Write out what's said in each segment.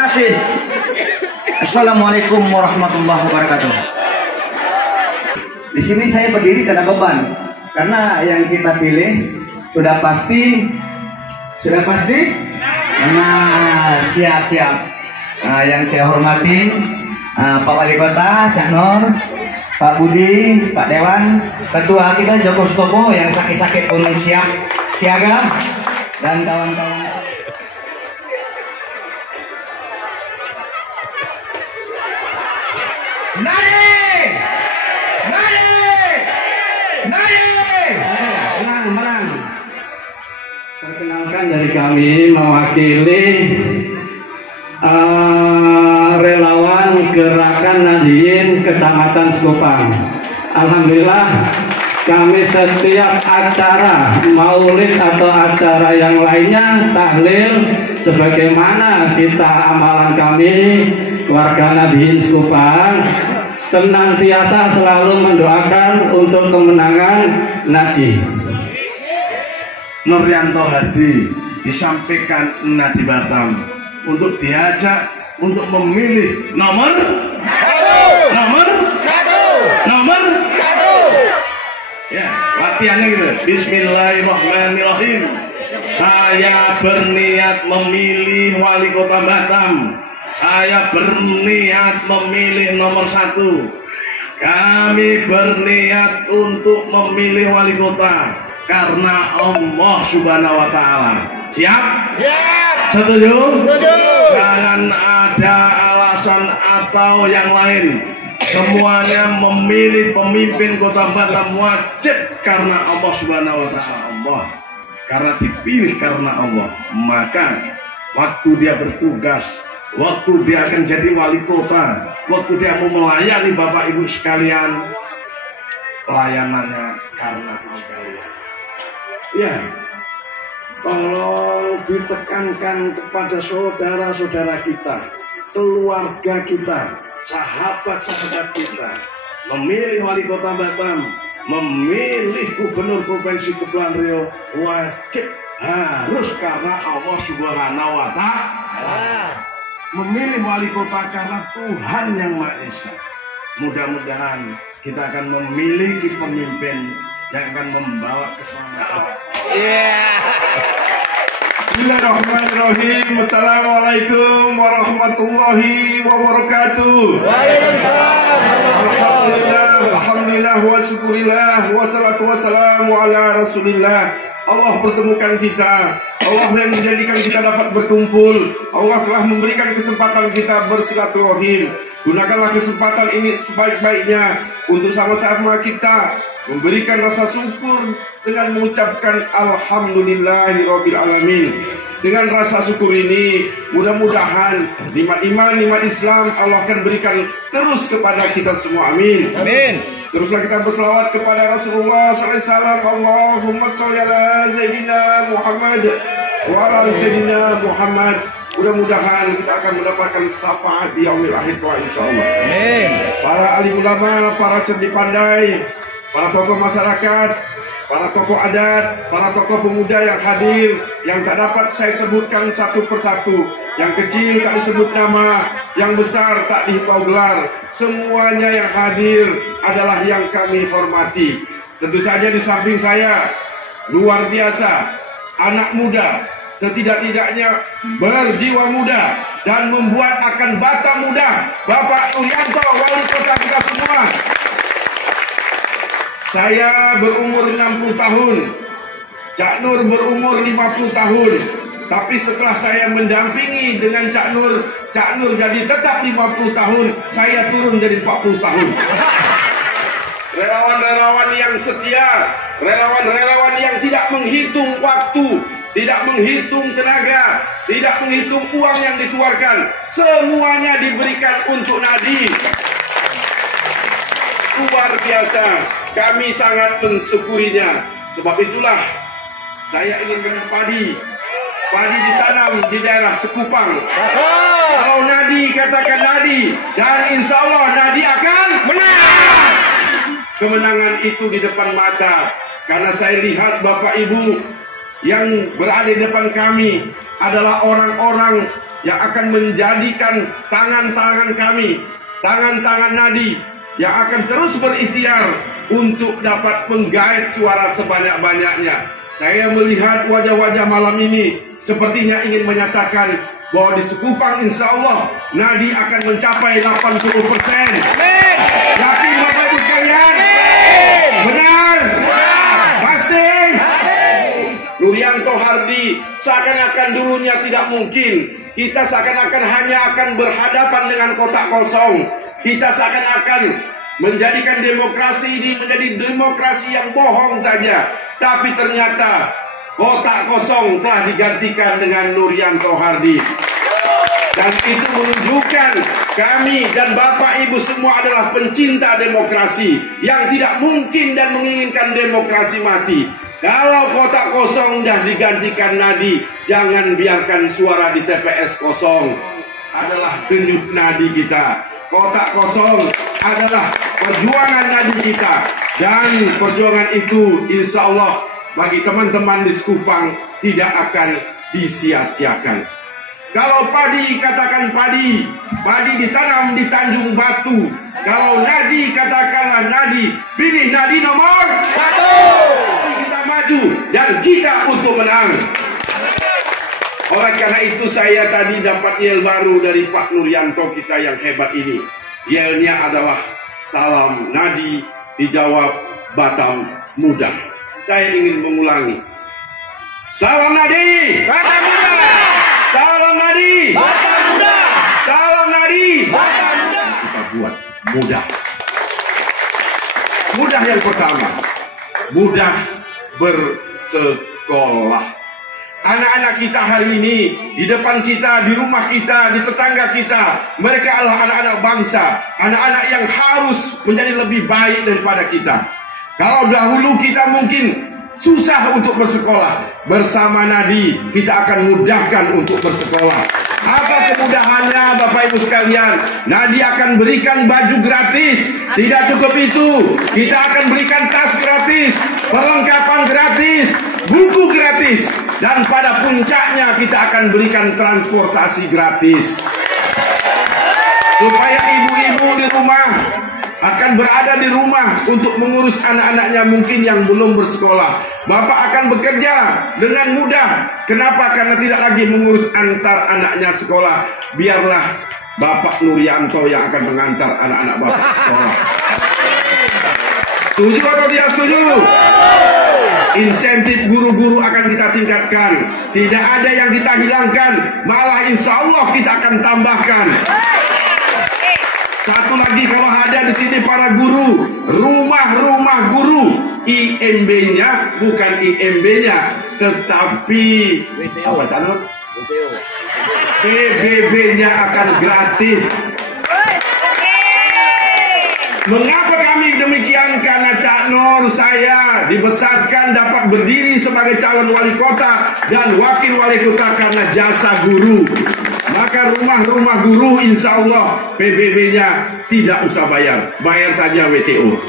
kasih. Assalamualaikum warahmatullahi wabarakatuh. Di sini saya berdiri karena beban, karena yang kita pilih sudah pasti. Nah, siap. Nah, yang saya hormati Pak Wali Kota, Cak Nur, Pak Budi, Pak Dewan, Ketua kita Joko Sutopo yang sakit-sakit pun siaga, dan kawan-kawan. Nadi! Menang. Perkenalkan dari kami mewakili relawan Gerakan Nadiyin Kecamatan Sekupang. Alhamdulillah kami setiap acara maulid atau acara yang lainnya tahlil sebagaimana kita amalan kami warga Nadiyin Sekupang senantiasa selalu mendoakan untuk kemenangan Nadi. Nuryanto Hadi disampaikan Nadi Batam untuk diajak untuk memilih nomor 1. Ya, latihannya gitu. Bismillahirrahmanirrahim. Saya berniat memilih wali kota Batam. Saya berniat memilih nomor 1. Kami berniat untuk memilih wali kota karena Allah Subhanahu wa Ta'ala. Siap? Siap. Setuju? Setuju. Jangan ada alasan atau yang lain. Semuanya memilih pemimpin kota Batam wajib karena Allah Subhanahu wa Ta'ala. Allah. Karena dipilih karena Allah. Maka waktu dia bertugas, waktu dia akan jadi wali kota, waktu dia mau melayani Bapak Ibu sekalian, pelayanannya karena Allah. Ya, tolong ditekankan kepada saudara-saudara kita, keluarga kita, sahabat-sahabat kita, memilih wali kota Batam, memilih gubernur provinsi Kepulauan Riau wajib harus karena Allah Subhanahu wa Ta'ala. Memilih wali kota karena Tuhan yang Maha Esa. Mudah-mudahan kita akan memiliki pemimpin yang akan membawa keselamatan. Bismillahirrahmanirrahim. Assalamualaikum warahmatullahi wabarakatuh. Alhamdulillah wa syukurillah wa salatu wassalamu ala rasulillah. Allah pertemukan kita, Allah yang menjadikan kita dapat berkumpul. Allah telah memberikan kesempatan kita bersilaturahim. Gunakanlah kesempatan ini sebaik-baiknya untuk sama-sama kita memberikan rasa syukur dengan mengucapkan alhamdulillahirabbil alamin. Dengan rasa syukur ini mudah-mudahan nikmat iman, nikmat Islam Allah akan berikan terus kepada kita semua. Amin. Amin. Teruslah kita berselawat kepada Rasulullah SAW. Allahumma sholli ala Sayyidina Muhammad wa ala Sayyidina Muhammad. Mudah-mudahan kita akan mendapatkan syafaat di yaumil akhir insyaallah. Amin. Para alim ulama, para cerdik pandai, para tokoh masyarakat, para tokoh adat, para tokoh pemuda yang hadir, yang tak dapat saya sebutkan satu persatu, yang kecil tak disebut nama, yang besar tak dihimpau gelar, semuanya yang hadir adalah yang kami hormati. Tentu saja di samping saya, luar biasa, anak muda, setidak-tidaknya berjiwa muda dan membuat akan Batam muda, Bapak Nuryanto, wali kota kita semua. Saya berumur 60 tahun, Cak Nur berumur 50 tahun. Tapi setelah saya mendampingi dengan Cak Nur jadi tetap 50 tahun, saya turun jadi 40 tahun. Relawan-relawan yang setia, relawan-relawan yang tidak menghitung waktu, tidak menghitung tenaga, tidak menghitung uang yang dikeluarkan, semuanya diberikan untuk Nadi. Luar biasa, kami sangat mensyukurinya. Sebab itulah saya ingin dengan padi ditanam di daerah Sekupang. Kalau Nadi, katakan Nadi, dan insya Allah Nadi akan menang. Kemenangan itu di depan mata, karena saya lihat Bapak Ibu yang berada di depan kami adalah orang-orang yang akan menjadikan tangan-tangan kami, tangan-tangan nadi yang akan terus berikhtiar untuk dapat menggait suara sebanyak-banyaknya. Saya melihat wajah-wajah malam ini sepertinya ingin menyatakan bahwa di Sekupang insya Allah nadi akan mencapai 80%. Yakin Bapak Ibu sekalian? Benar? Pasti? Nurianto Hardi seakan-akan dulunya tidak mungkin. Kita seakan-akan hanya akan berhadapan dengan kotak kosong. Kita seakan-akan menjadikan demokrasi ini menjadi demokrasi yang bohong saja. Tapi ternyata kotak kosong telah digantikan dengan Nurianto Hardi. Dan itu menunjukkan kami dan Bapak Ibu semua adalah pencinta demokrasi yang tidak mungkin dan menginginkan demokrasi mati. Kalau kotak kosong dah digantikan nadi, jangan biarkan suara di TPS kosong. Adalah denyut nadi kita. Kotak kosong adalah perjuangan nadi kita. Dan perjuangan itu insya Allah bagi teman-teman di Sekupang tidak akan disia-siakan. Kalau padi katakan padi, padi ditanam di Tanjung Batu. Kalau nadi katakanlah nadi, pilih nadi nomor 1. Kita maju dan kita untuk menang. Oleh karena itu saya tadi dapat yel baru dari Pak Nurianto kita yang hebat ini. Yelnya adalah salam nadi dijawab Batam Muda. Saya ingin mengulangi. Salam nadi Batam Muda. Salam nadi Batam Muda. Salam nadi Batam Muda. Kita buat mudah. Mudah yang pertama, mudah bersekolah. Anak-anak kita hari ini di depan kita, di rumah kita, di tetangga kita, mereka adalah anak-anak bangsa, anak-anak yang harus menjadi lebih baik daripada kita. Kalau dahulu kita mungkin susah untuk bersekolah, bersama nadi kita akan mudahkan untuk bersekolah. Apa kemudahannya Bapak Ibu sekalian? Nadi akan berikan baju gratis. Tidak cukup itu, kita akan berikan tas gratis, perlengkapan gratis, buku gratis, dan pada puncaknya kita akan berikan transportasi gratis. Supaya ibu-ibu di rumah akan berada di rumah untuk mengurus anak-anaknya mungkin yang belum bersekolah. Bapak akan bekerja dengan mudah. Kenapa? Karena tidak lagi mengurus antar anaknya sekolah. Biarlah Bapak Nurianto yang akan mengantar anak-anak Bapak sekolah. Setuju atau tidak setuju? Insentif guru-guru akan kita tingkatkan. Tidak ada yang kita hilangkan, malah insya Allah kita akan tambahkan. Satu lagi, kalau ada di sini para guru, rumah-rumah guru, IMB-nya bukan IMB-nya, tetapi apa calon? PBB-nya akan gratis. Mengapa kami demikian? Karena Cak Nur saya dibesarkan dapat berdiri sebagai calon wali kota dan wakil wali kota karena jasa guru. Maka rumah-rumah guru insya Allah PBB-nya tidak usah bayar, bayar saja WTO.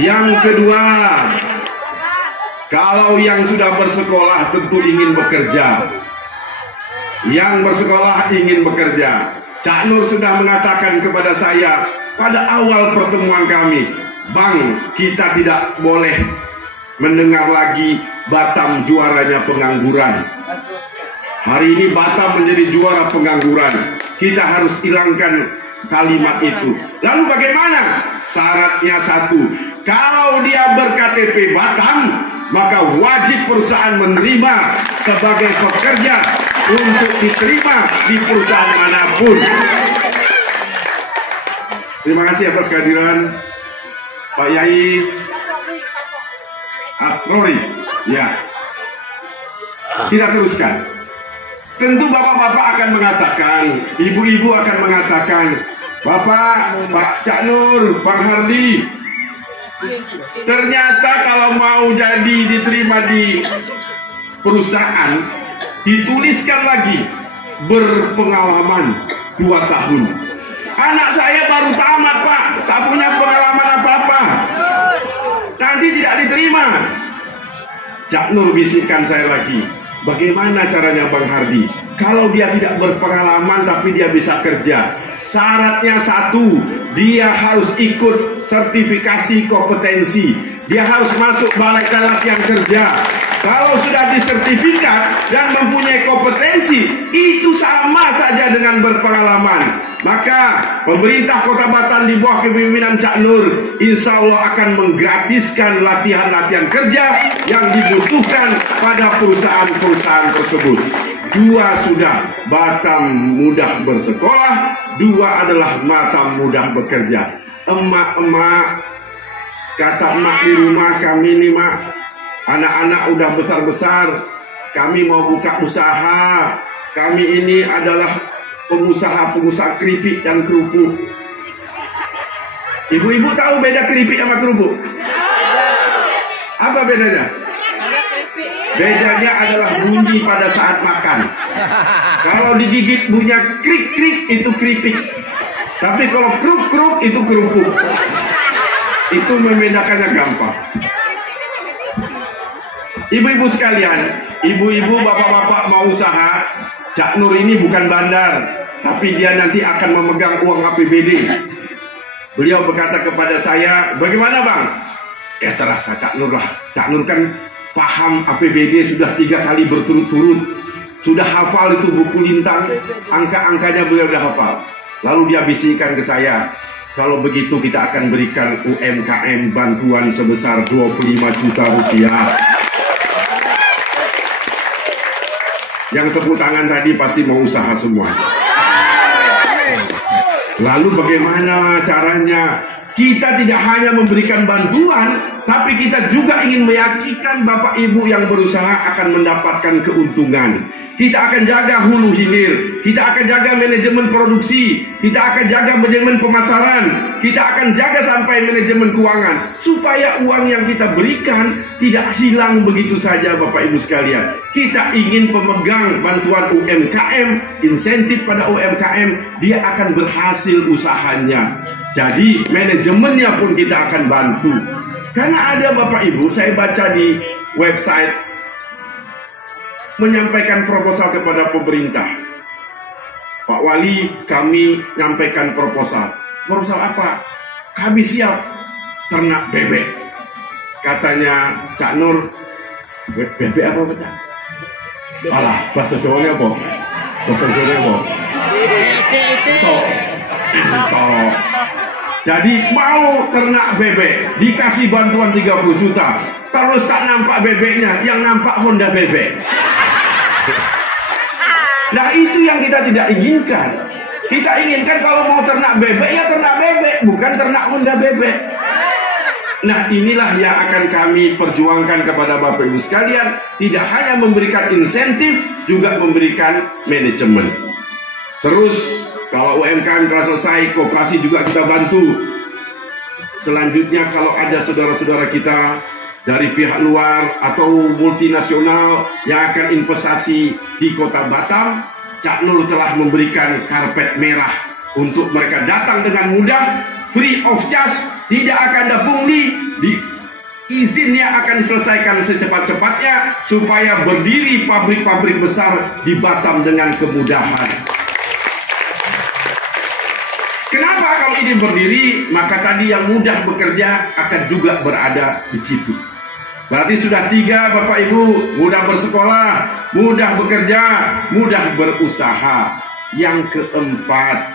Yang kedua, kalau yang sudah bersekolah tentu ingin bekerja. Yang bersekolah ingin bekerja. Cak Nur sudah mengatakan kepada saya pada awal pertemuan kami, Bang, kita tidak boleh mendengar lagi Batam juaranya pengangguran. Hari ini Batam menjadi juara pengangguran. Kita harus hilangkan kalimat itu. Lalu bagaimana? Syaratnya satu, kalau dia ber-KTP Batam, maka wajib perusahaan menerima sebagai pekerja untuk diterima di perusahaan manapun. Terima kasih atas kehadiran Pak Yai Asrori. Ya, kita teruskan. Tentu bapak-bapak akan mengatakan, ibu-ibu akan mengatakan, Bapak, Pak Cak Nur, Pak Hardi, ternyata kalau mau jadi diterima di perusahaan, dituliskan lagi berpengalaman 2 tahun. Anak saya baru tamat, Pak, tak punya pengalaman apa-apa, nanti tidak diterima. Cak Nur bisikkan saya lagi, bagaimana caranya Bang Hardi? Kalau dia tidak berpengalaman tapi dia bisa kerja, syaratnya satu, dia harus ikut sertifikasi kompetensi. Dia harus masuk balai latihan kerja. Kalau sudah disertifikat dan mempunyai kompetensi, itu sama saja dengan berpengalaman. Maka pemerintah Kota Batam di bawah kepemimpinan Cak Nur, insya Allah akan menggratiskan latihan-latihan kerja yang dibutuhkan pada perusahaan-perusahaan tersebut. Dua sudah, Batam mudah bersekolah, dua adalah Batam mudah bekerja. Emak-emak, kata emak di rumah kami nih mak, anak-anak udah besar-besar, kami mau buka usaha. Kami ini adalah pengusaha-pengusaha keripik dan kerupuk. Ibu-ibu tahu beda keripik sama kerupuk? Apa bedanya? Bedanya adalah bunyi pada saat makan. Kalau digigit bunyi krik-krik itu keripik. Tapi kalau kruk-kruk itu kerupuk. Itu membedakannya gampang. Ibu-ibu sekalian, ibu-ibu, bapak-bapak mau usaha, Cak Nur ini bukan bandar, tapi dia nanti akan memegang uang APBD. Beliau berkata kepada saya, bagaimana bang? Ya terasa Cak Nur lah. Cak Nur kan paham APBD sudah 3 kali berturut-turut. Sudah hafal itu buku lintang, angka-angkanya beliau sudah hafal. Lalu dia bisikkan ke saya, kalau begitu kita akan berikan UMKM bantuan sebesar 25 juta rupiah. Yang tepuk tangan tadi pasti mau usaha semua. Lalu bagaimana caranya? Kita tidak hanya memberikan bantuan, tapi kita juga ingin meyakinkan Bapak Ibu yang berusaha akan mendapatkan keuntungan. Kita akan jaga hulu hilir, kita akan jaga manajemen produksi, kita akan jaga manajemen pemasaran, kita akan jaga sampai manajemen keuangan, supaya uang yang kita berikan tidak hilang begitu saja Bapak Ibu sekalian. Kita ingin pemegang bantuan UMKM, insentif pada UMKM, dia akan berhasil usahanya. Jadi manajemennya pun kita akan bantu. Karena ada Bapak Ibu, saya baca di website menyampaikan proposal kepada pemerintah. Pak Wali, kami nyampaikan proposal. Proposal apa? Kami siap ternak bebek. Katanya Cak Nur, bebek apa betul? Alah, bahasa Jawanya apa? Bahasa Jawanya apa? Jadi mau ternak bebek, dikasih bantuan 30 juta. Terus tak nampak bebeknya, yang nampak Honda bebek. Nah itu yang kita tidak inginkan. Kita inginkan kalau mau ternak bebek, ya ternak bebek, bukan ternak Honda bebek. Nah inilah yang akan kami perjuangkan kepada Bapak Ibu sekalian. Tidak hanya memberikan insentif, juga memberikan manajemen. Terus kalau UMKM telah selesai, koperasi juga kita bantu. Selanjutnya kalau ada saudara-saudara kita dari pihak luar atau multinasional yang akan investasi di Kota Batam, Cak Nur telah memberikan karpet merah untuk mereka datang dengan mudah, free of charge, tidak akan ada pungli, izinnya akan diselesaikan secepat-cepatnya supaya berdiri pabrik-pabrik besar di Batam dengan kemudahan. Kenapa kalau ini berdiri? Maka tadi yang mudah bekerja akan juga berada di situ. Berarti sudah 3 Bapak Ibu, mudah bersekolah, mudah bekerja, mudah berusaha. Yang keempat,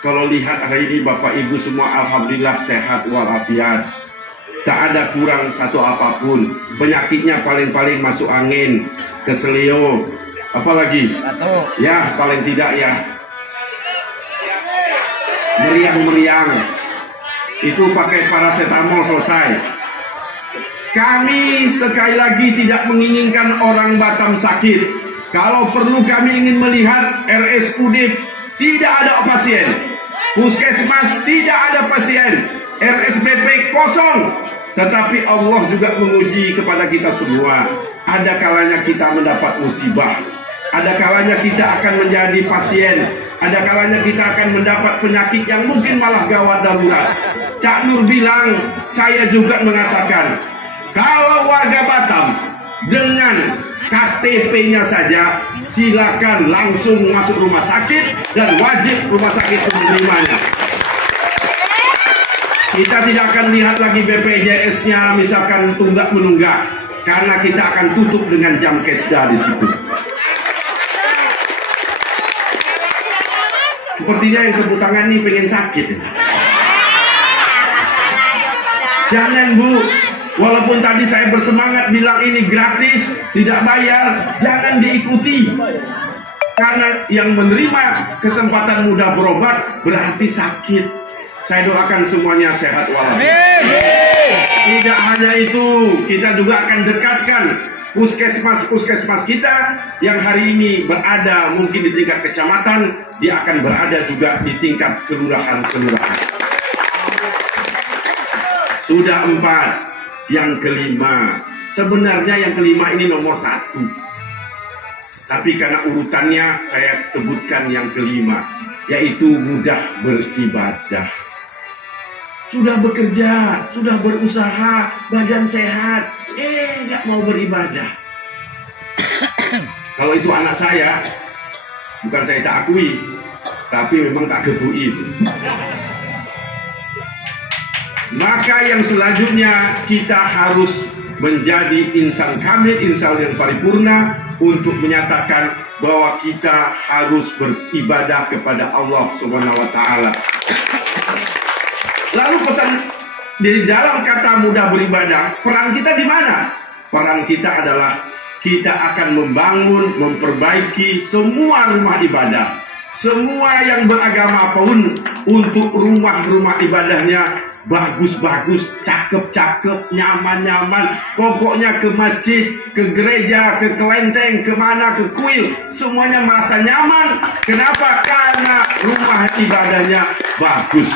kalau lihat hari ini Bapak Ibu semua alhamdulillah sehat walafiat. Tak ada kurang satu apapun. Penyakitnya paling-paling masuk angin, keselio, apalagi? Ya paling tidak ya meriang-meriang, itu pakai paracetamol selesai. Kami sekali lagi tidak menginginkan orang Batam sakit. Kalau perlu kami ingin melihat RSUD tidak ada pasien, Puskesmas tidak ada pasien, RSBP kosong. Tetapi Allah juga menguji kepada kita semua. Ada kalanya kita mendapat musibah, ada kalanya kita akan menjadi pasien, ada kalanya kita akan mendapat penyakit yang mungkin malah gawat darurat. Cak Nur bilang, saya juga mengatakan, kalau warga Batam dengan KTP-nya saja silakan langsung masuk rumah sakit dan wajib rumah sakit menerimanya. Kita tidak akan lihat lagi BPJS-nya misalkan tunggak menunggak, karena kita akan tutup dengan jam kesda di situ. Sepertinya yang tepuk tangan ini pengen sakit. Jangan Bu, walaupun tadi saya bersemangat bilang ini gratis, tidak bayar, jangan diikuti. Karena yang menerima kesempatan mudah berobat berarti sakit. Saya doakan semuanya sehat walafiat. Tidak hanya itu, kita juga akan dekatkan puskesmas kita yang hari ini berada mungkin di tingkat kecamatan, dia akan berada juga di tingkat kelurahan-kelurahan. Sudah 4, yang kelima. Sebenarnya yang kelima ini nomor 1. Tapi karena urutannya saya sebutkan yang kelima, yaitu mudah beribadah. Sudah bekerja, sudah berusaha, badan sehat, nggak mau beribadah. Kalau itu anak saya, bukan saya tak akui, tapi memang tak ketui itu. Maka yang selanjutnya kita harus menjadi insan kamil, insan yang paripurna untuk menyatakan bahwa kita harus beribadah kepada Allah Subhanahu wa taala. Lalu pesan di dalam kata mudah beribadah, peran kita di mana? Peran kita adalah kita akan membangun, memperbaiki semua rumah ibadah. Semua yang beragama pun untuk rumah-rumah ibadahnya bagus-bagus, cakep-cakep, nyaman-nyaman. Pokoknya ke masjid, ke gereja, ke kelenteng, kemana, ke kuil, semuanya merasa nyaman. Kenapa? Karena rumah ibadahnya bagus.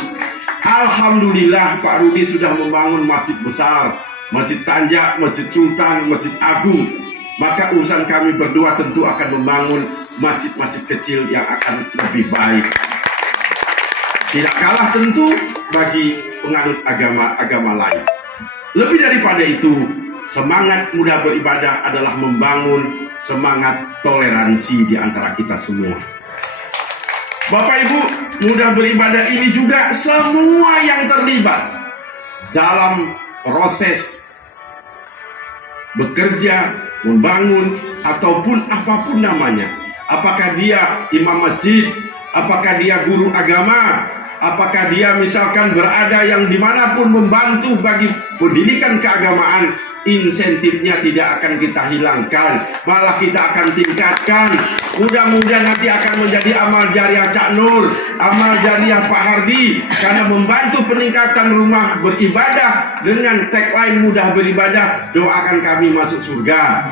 Alhamdulillah Pak Rudi sudah membangun masjid besar, masjid Tanjak, masjid Sultan, masjid Agung. Maka urusan kami berdua tentu akan membangun masjid-masjid kecil yang akan lebih baik. Tidak kalah tentu bagi penganut agama-agama lain. Lebih daripada itu, semangat mudah beribadah adalah membangun semangat toleransi di antara kita semua. Bapak Ibu, mudah beribadah ini juga semua yang terlibat dalam proses bekerja, membangun, ataupun apapun namanya. Apakah dia imam masjid, apakah dia guru agama, apakah dia misalkan berada yang dimanapun membantu bagi pendidikan keagamaan, insentifnya tidak akan kita hilangkan, malah kita akan tingkatkan. Mudah-mudahan nanti akan menjadi amal jariah Cak Nur, amal jariah Pak Hardi, karena membantu peningkatan rumah beribadah dengan tagline mudah beribadah. Doakan kami masuk surga.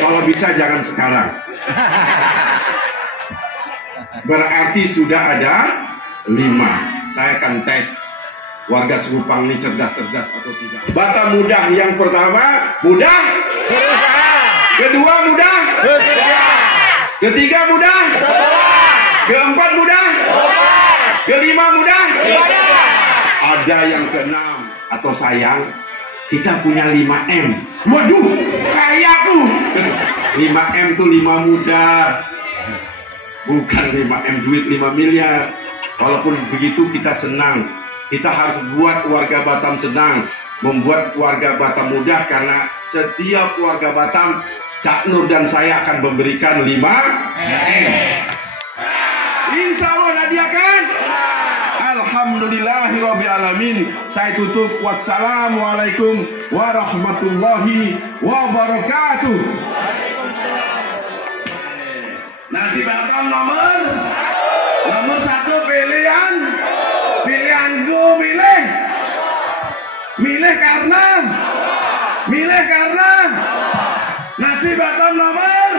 Kalau bisa jangan sekarang. Berarti sudah ada 5. Saya akan tes warga Sekupang ini cerdas-cerdas atau tidak. Bata mudah yang pertama, mudah. Kedua mudah. Ketiga mudah. Keempat mudah. Kelima mudah. Ada yang keenam atau sayang, kita punya 5M. Waduh, kayaku. 5M tuh 5 mudah. Bukan 5M duit 5 miliar. Walaupun begitu kita senang. Kita harus buat warga Batam senang, membuat warga Batam mudah, karena setiap warga Batam, Cak Nur dan saya akan memberikan 5M. Insya Allah Nadia kan? Alhamdulillahirrabbilalamin. Saya tutup. Wassalamualaikum warahmatullahi wabarakatuh. Nanti Batam nomor 1 pilihan. Pilihanku milih karena nanti Batam nomor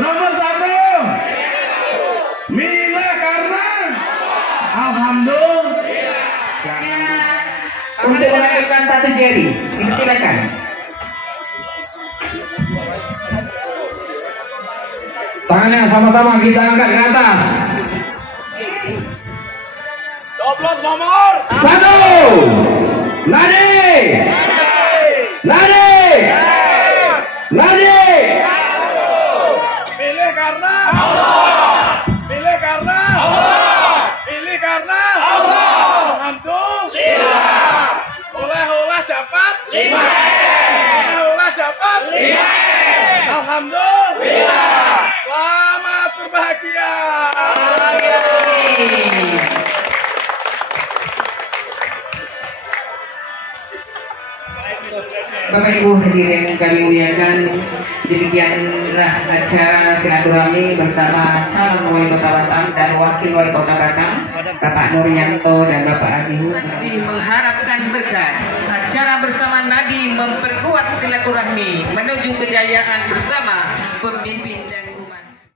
1 milih karena alhamdulillah. Untuk mengajukan 1 jari, silakan. Tangannya sama-sama kita angkat ke atas. 12 nomor 1. Lari. Allah dapat 5M. Alhamdulillah. Selamat berbahagia. Bapak Ibu hadirin yang kami muliakan, demikianlah acara silaturahmi bersama calon wali kota Batam dan wakil wali kota Batam, Bapak Nuryanto dan Bapak Adi. Nabi mengharapkan berkah. Acara bersama Nabi memperkuat silaturahmi menuju kejayaan bersama pemimpin.